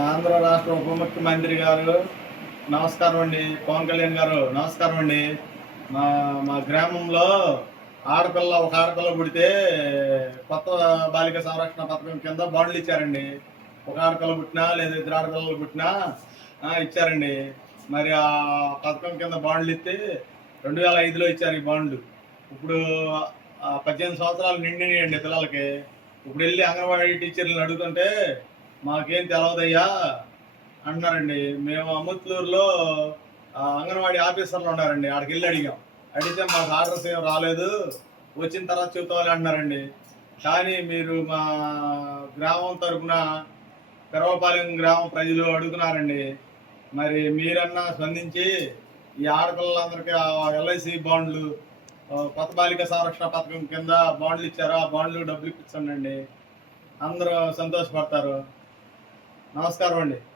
ఆంధ్ర రాష్ట్ర ఉప ముఖ్యమంత్రి గారు నమస్కారం అండి. పవన్ కళ్యాణ్ గారు నమస్కారం అండి. మా మా గ్రామంలో ఒక ఆడపిల్ల పుడితే కొత్త బాలిక సంరక్షణ పథకం కింద బాండ్లు ఇచ్చారండి. ఒక ఆడపిల్ల పుట్టినా లేదా ఇద్దరు ఆడపిల్లలు పుట్టినా ఇచ్చారండి. మరి ఆ పథకం కింద బాండ్లు ఇస్తే 2005లో ఇచ్చారు ఈ బాండ్లు. ఇప్పుడు 18 సంవత్సరాలు నిండినాయండి పిల్లలకి. ఇప్పుడు వెళ్ళి అంగన్వాడీ టీచర్లను అడుగుతుంటే మాకేం తెలవదయ్యా అంటున్నారండి. మేము అమృత్లూరులో అంగన్వాడీ ఆఫీసర్లు ఉన్నారండి, ఆడికి వెళ్ళి అడిగాం. అడిగితే మాకు ఆర్డర్స్ ఏం రాలేదు, వచ్చిన తర్వాత చెబుతామని అంటున్నారండి. కానీ మీరు మా గ్రామం తరఫున పెరవపాలెం గ్రామ ప్రజలు అడుగుతున్నారండి. మరి మీరన్నా స్పందించి ఈ ఆడపిల్లలందరికీ ఎల్ఐసి బాండ్లు, కొత్త బాలిక సంరక్షణ పథకం కింద బాండ్లు ఇచ్చారు, ఆ బాండ్లు డబ్బులు ఇప్పించండి. అందరూ సంతోషపడతారు. నమస్కారం అండి.